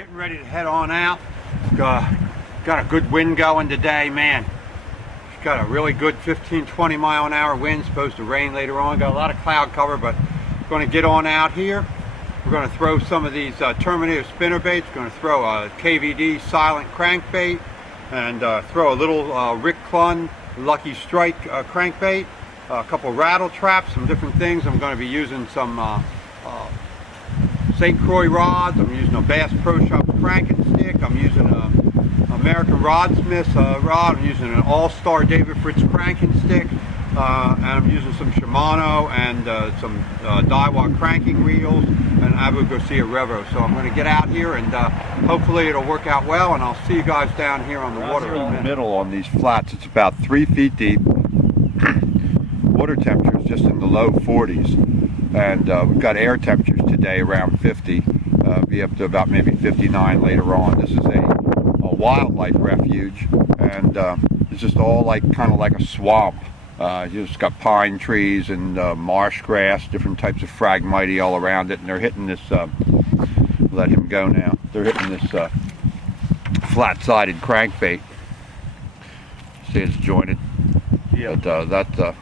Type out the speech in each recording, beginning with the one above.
Getting ready to head on out. Got a good wind going today, man. It's got a really good 15-20 mile an hour wind. Supposed to rain later on. Got a lot of cloud cover, but going to get on out here. We're going to throw some of these Terminator spinnerbaits. We're going to throw a KVD silent crankbait and throw a little Rick Clunn Lucky Strike crankbait, a couple rattle traps, some different things. I'm going to be using some St. Croix rods. I'm using a Bass Pro Shops cranking stick. I'm using an American Rodsmith rod. I'm using an All-Star David Fritz cranking stick. And I'm using some Shimano and some Daiwa cranking reels and Abu Garcia Revo. So I'm going to get out here and hopefully it'll work out well, and I'll see you guys down here on the water. In the middle on these flats, it's about 3 feet deep. Water temperature is just in the low 40s, and we've got air temperatures today around 50. Be up to about maybe 59 later on. This is a wildlife refuge, and it's just all kind of like a swamp. You just got pine trees and marsh grass, different types of Phragmites all around it, and they're hitting this, let him go now, they're hitting this flat-sided crankbait. See, it's jointed. Yeah. But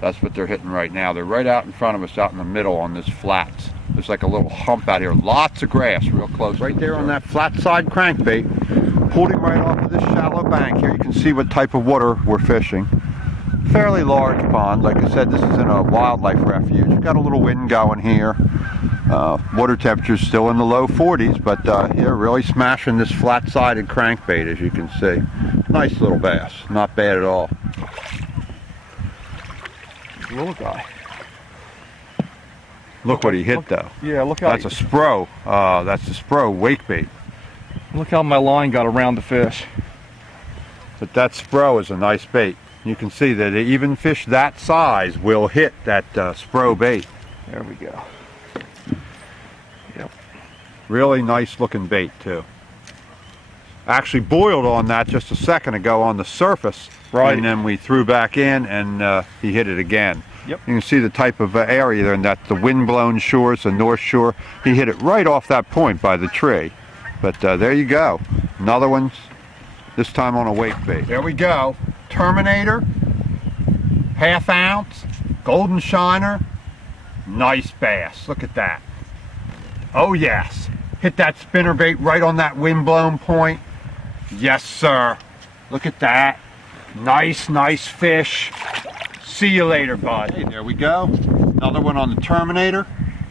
that's what they're hitting right now. They're right out in front of us, out in the middle on this flats. There's like a little hump out here, lots of grass real close. Right there on that flat-side crankbait, pulled him right off of this shallow bank here. You can see what type of water we're fishing. Fairly large pond. Like I said, this is in a wildlife refuge. Got a little wind going here. Water temperature's still in the low 40s, but here really smashing this flat-sided crankbait, as you can see. Nice little bass, not bad at all. Little guy. Look what he hit though. Yeah, look how that's a Spro. That's the Spro wake bait. Look how my line got around the fish. But that Spro is a nice bait. You can see that even fish that size will hit that Spro bait. There we go. Yep. Really nice looking bait too. Actually boiled on that just a second ago on the surface. Right. And then we threw back in and he hit it again. Yep. You can see the type of area there, and that the wind-blown shores, the North Shore. He hit it right off that point by the tree. But there you go. Another one, this time on a wake bait. There we go. Terminator, 1/2 ounce, golden shiner, nice bass. Look at that. Oh yes. Hit that spinnerbait right on that wind-blown point. Yes, sir. Look at that. Nice, nice fish. See you later, bud. Hey, there we go. Another one on the Terminator.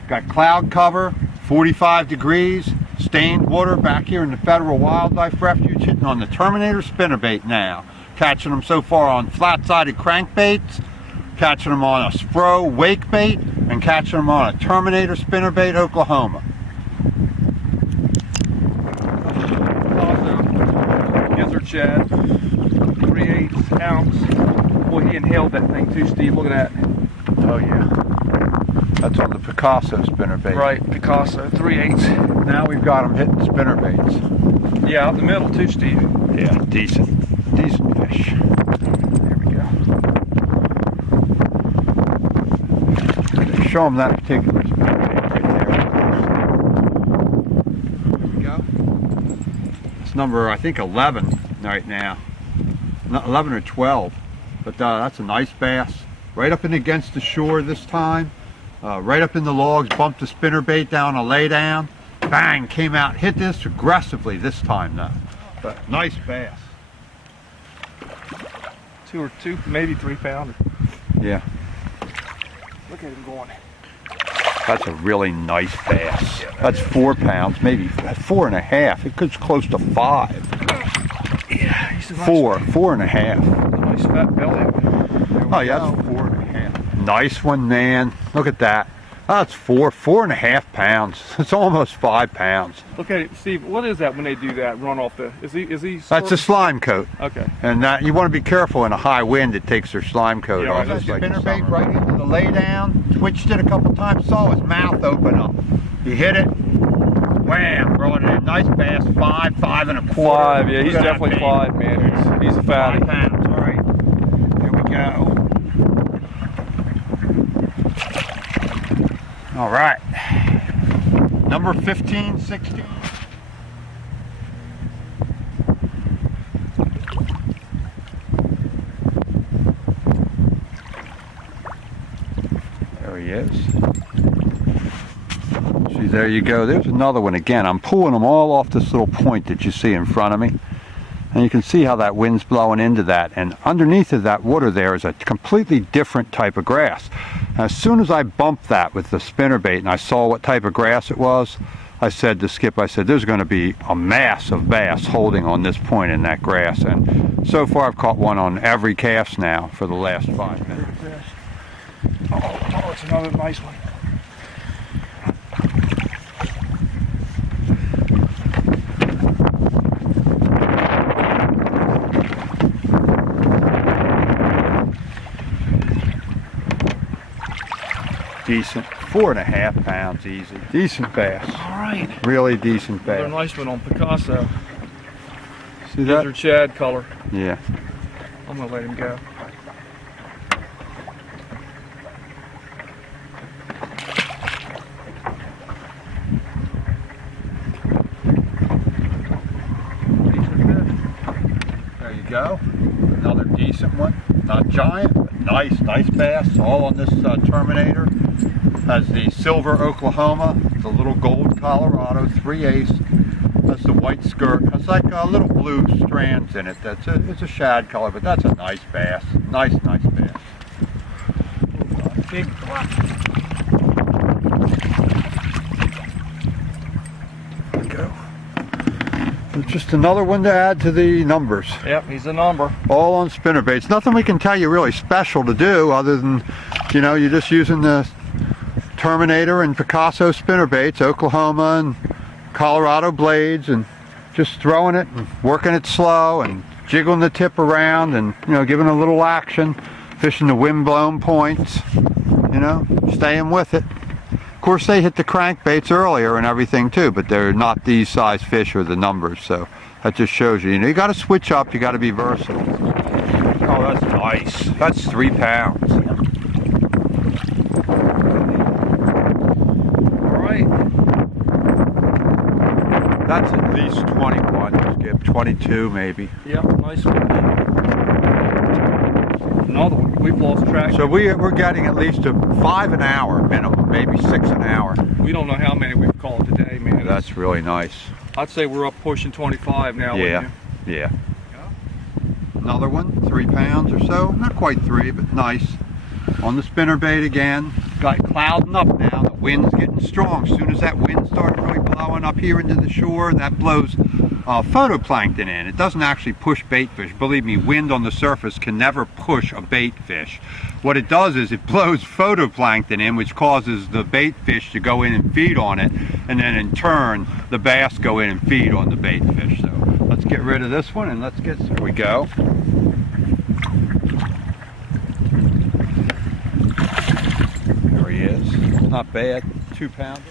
Got cloud cover, 45 degrees, stained water back here in the Federal Wildlife Refuge, hitting on the Terminator spinnerbait now. Catching them so far on flat-sided crankbaits, catching them on a Spro wake bait, and catching them on a Terminator spinnerbait, Oklahoma. Gizzard shad, 3/8 ounce. Boy, he inhaled that thing too, Steve. Look at that. Oh yeah. That's on the Picasso spinnerbait. Right, Picasso, 3/8. Now we've got them hitting spinnerbaits. Yeah, out in the middle too, Steve. Yeah, decent fish. There we go. Show them that particular spinnerbait right there. There we go. It's number, I think, 11 right now. Not 11 or 12. But that's a nice bass. Right up in against the shore this time. Right up in the logs, bumped the spinnerbait down a lay down. Bang, came out, hit this aggressively this time though. But nice bass. Two, maybe 3 pounder. Yeah. Look at him going. That's a really nice bass. That's 4 pounds, maybe 4.5. It could close to 5. Yeah, he's a nice 4.5. Nice fat belly. Oh yeah, that's 4.5. Nice one, man. Look at that. That's 4.5 pounds. It's almost 5 pounds. Look at it, Steve. What is that when they do that? Run off the? Is he? That's a slime coat. Okay. And you want to be careful in a high wind. It takes their slime coat off. Right. Spinnerbait right into the lay down. Twitched it a couple times. Saw his mouth open up. He hit it. Wham! Brought it in. Nice bass. 5, 5 1/4. 5. Yeah, he's definitely 5, man. He's a fatty. 5 pounds. All right. Here we go. All right. Number 15, 16. There he is. See, there you go. There's another one again. I'm pulling them all off this little point that you see in front of me. And you can see how that wind's blowing into that. And underneath of that water there is a completely different type of grass. And as soon as I bumped that with the spinnerbait and I saw what type of grass it was, I said to Skip, I said, there's going to be a mass of bass holding on this point in that grass. And so far I've caught one on every cast now for the last 5 minutes. Oh, it's another nice one. Decent, 4.5 pounds easy. Decent bass. All right. Really decent Another bass. nice one on Picasso. See Gizzard that? shad color. Yeah. I'm gonna let him go. There you go. Another decent one. Not giant, but nice bass. All on this Terminator. Has the silver Oklahoma, the little gold Colorado 3/8. That's the white skirt. Has like little blue strands in it. It's a shad color, but that's a nice bass. Nice bass. Big black. There we go. So just another one to add to the numbers. Yep, he's a number. All on spinnerbaits. Nothing we can tell you really special to do other than, you know, you're just using the Terminator and Picasso spinnerbaits, Oklahoma and Colorado blades, and just throwing it and working it slow and jiggling the tip around and, you know, giving a little action, fishing the wind-blown points, you know, staying with it. Of course, they hit the crankbaits earlier and everything too, but they're not these size fish or the numbers, so that just shows you, you know, you got to switch up, you got to be versatile. Oh, that's nice. That's 3 pounds. That's at least 21, Skip. 22 maybe. Yep, nice one. Another one. We've lost track. So we're getting at least 5 an hour minimum, maybe 6 an hour. We don't know how many we've caught today, man. That's really nice. I'd say we're up pushing 25 now. Yeah, yeah. Another one, 3 pounds or so. Not quite 3, but nice. On the spinnerbait again. Got it clouding up now. The wind's getting strong. As soon as that wind starts really blowing up here into the shore, that blows phytoplankton in. It doesn't actually push bait fish. Believe me, wind on the surface can never push a bait fish. What it does is it blows phytoplankton in, which causes the bait fish to go in and feed on it, and then in turn the bass go in and feed on the bait fish. So let's get rid of this one and let's get, there we go. There he is. Not bad. 2 pounder.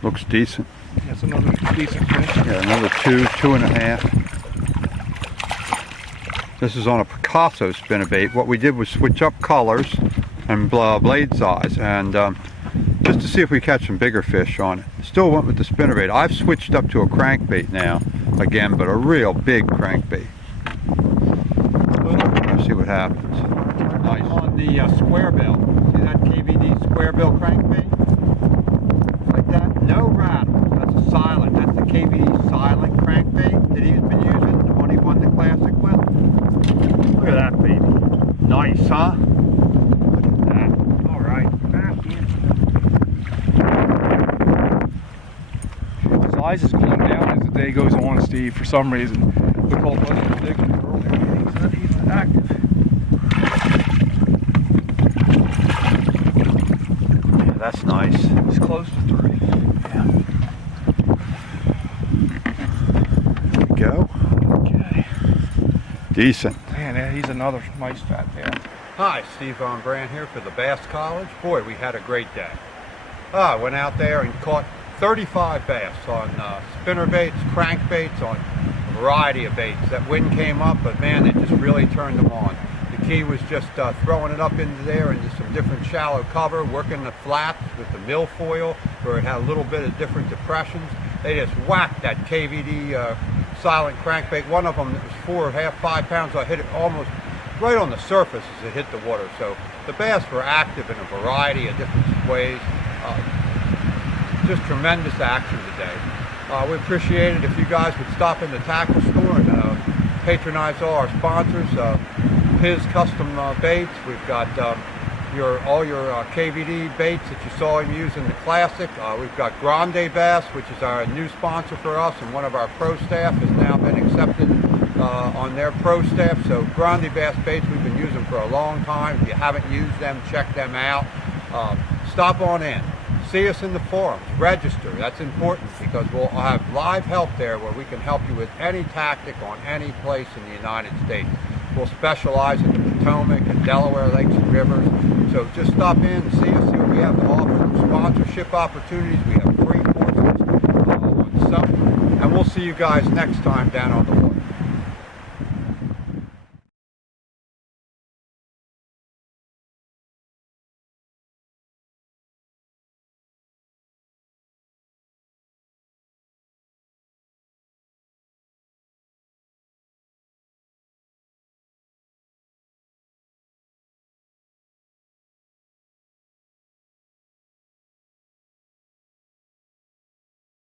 Looks decent. That's another decent fish. Yeah, another 2.5. This is on a Picasso spinnerbait. What we did was switch up colors and blade size, and just to see if we catch some bigger fish on it. Still went with the spinnerbait. I've switched up to a crankbait now, again, but a real big crankbait. Let's see what happens. Nice. On the square bill. See that KVD square bill crankbait? Like that? No rattle. That's a silent. That's the KVD silent crankbait that he's been using, the one he won the classic with. Look at that baby. Nice, huh? Look at that. All right. Back in. Size is going down as the day goes on, Steve, for some reason. We called most of the big ones earlier. He's not even active. Yeah, that's nice. He's close to 3. Yeah. There we go. Okay. Decent. Man, yeah, he's another nice fat bass. Hi, Steve Von Brand here for the Bass College. Boy, we had a great day. I went out there and caught 35 bass on spinnerbaits, crankbaits, on a variety of baits. That wind came up, but man, it just really turned them on. The key was just throwing it up into there into some different shallow cover, working the flats with the milfoil where it had a little bit of different depressions. They just whacked that KVD silent crankbait. One of them that was 4.5, 5 pounds. I hit it almost right on the surface as it hit the water. So the bass were active in a variety of different ways. Just tremendous action today. We appreciate it if you guys would stop in the tackle store and patronize all our sponsors. His Custom Baits. We've got all your KVD baits that you saw him use in the Classic. We've got Grande Bass, which is our new sponsor for us, and one of our pro staff has now been accepted on their pro staff. So Grande Bass baits we've been using for a long time. If you haven't used them, check them out. Stop on in. See us in the forums. Register. That's important because we'll have live help there where we can help you with any tactic on any place in the United States. We'll specialize in the Potomac and Delaware lakes and rivers. So just stop in and see us, see what we have to offer. Sponsorship opportunities. We have free courses on some. And we'll see you guys next time down on the water.